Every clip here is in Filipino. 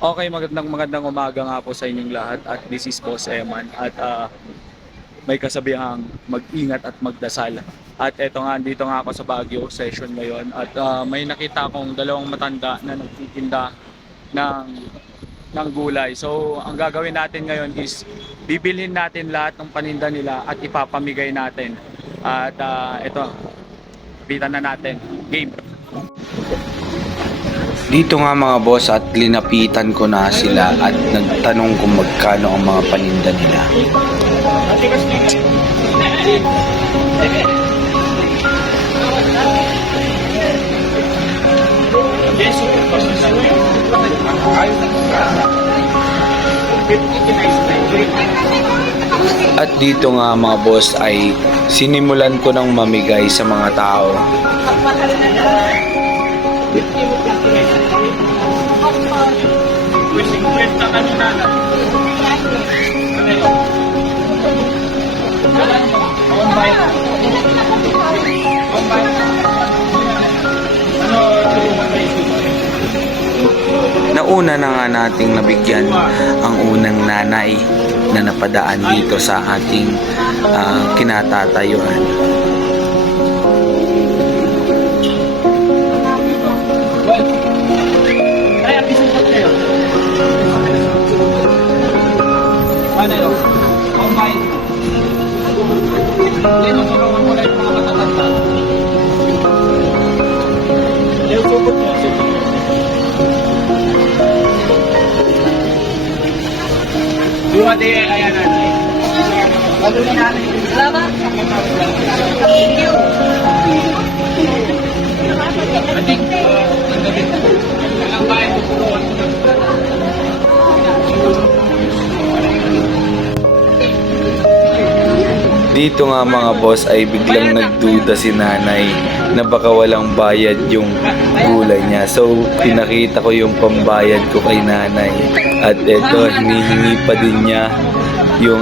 Okay, magandang umaga nga po sa inyong lahat at this is Boss Eman at may kasabihang mag-ingat at magdasal. At eto nga, dito nga ako sa Baguio session ngayon at may nakita akong dalawang matanda na nagtitinda ng, ng gulay. So, ang gagawin natin ngayon is bibilhin natin lahat ng paninda nila at ipapamigay natin. At eto, bitan na natin. Game! Dito nga mga boss at linapitan ko na sila at nagtanong kung magkano ang mga paninda nila. At dito nga mga boss ay sinimulan ko ng mamigay sa mga tao. Nauna na nga nating nabigyan ang unang nanay na napadaan dito sa ating kinatatayuan. Dito nga mga boss ay biglang nagduda si nanay na baka walang bayad yung gulay niya. So pinakita ko yung pambayad ko kay nanay. At eto, hinihingi pa din niya yung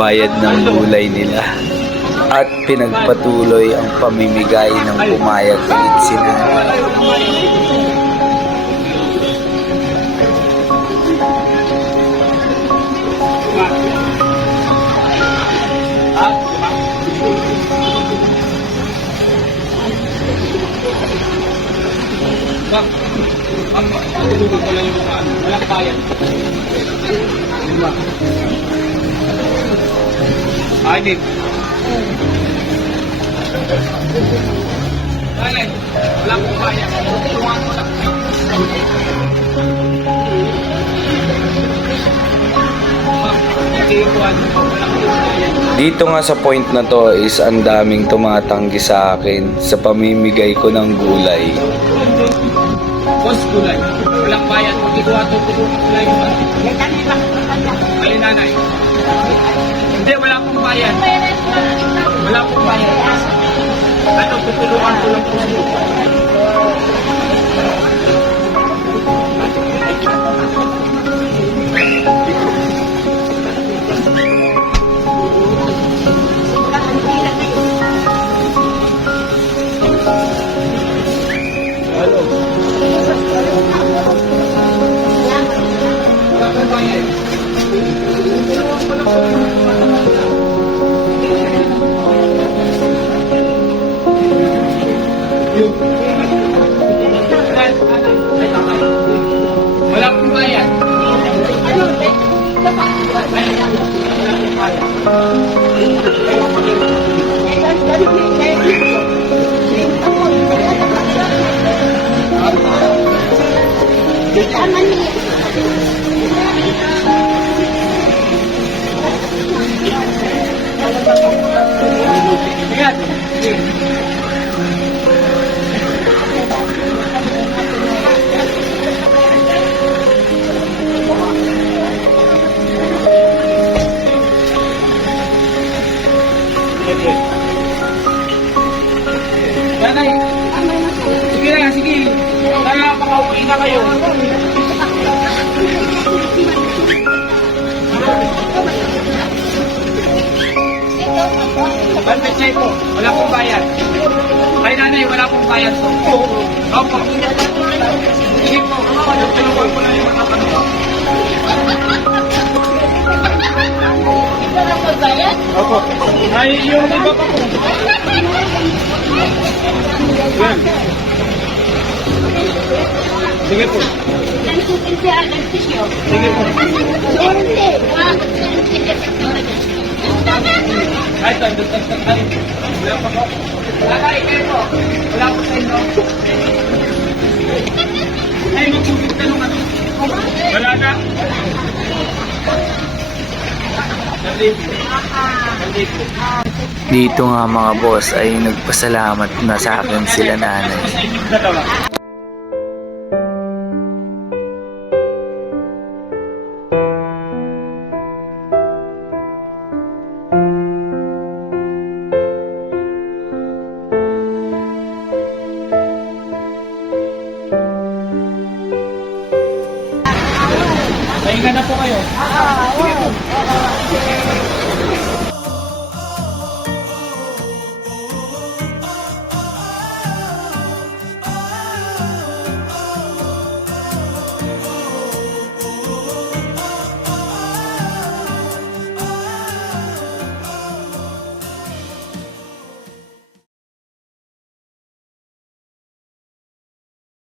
bayad ng gulay nila. At pinagpatuloy ang pamimigay ng pumayag ulit si nanay. Matulungan ko lang yung mga walang bayan. Anin. Anin. Walang bayan. Tulungan ko lang. Dito nga sa point na to is ang daming tumatanggi sa akin sa pamimigay ko ng gulay. Boss, gulay. Walang bayan. Magigwa ito, tulungan ko lang yung mga. Ay, nanay. Hindi, wala pong bayan. Wala pong bayan. Ano, tutulungan ko lang po. Wala pong bayan. Nanay, sige na, sige. Kaya makauwi na kayo. Banpetsay po, wala pong bayan. Kay nanay, wala pong bayan po. Opo. Sige po, tulungan ko na yung mga kanila. Opo. Ay, yung iba pa po. Yan. Sige po. Sige po. Ay, ay. Wala pa po. Wala pa, ikaw po. Wala po sa inyo. Ay, magtubig ka nung ano. Wala na. Dito nga mga boss ay nagpasalamat na sa akin sila nanay. Pahinga na po kayo.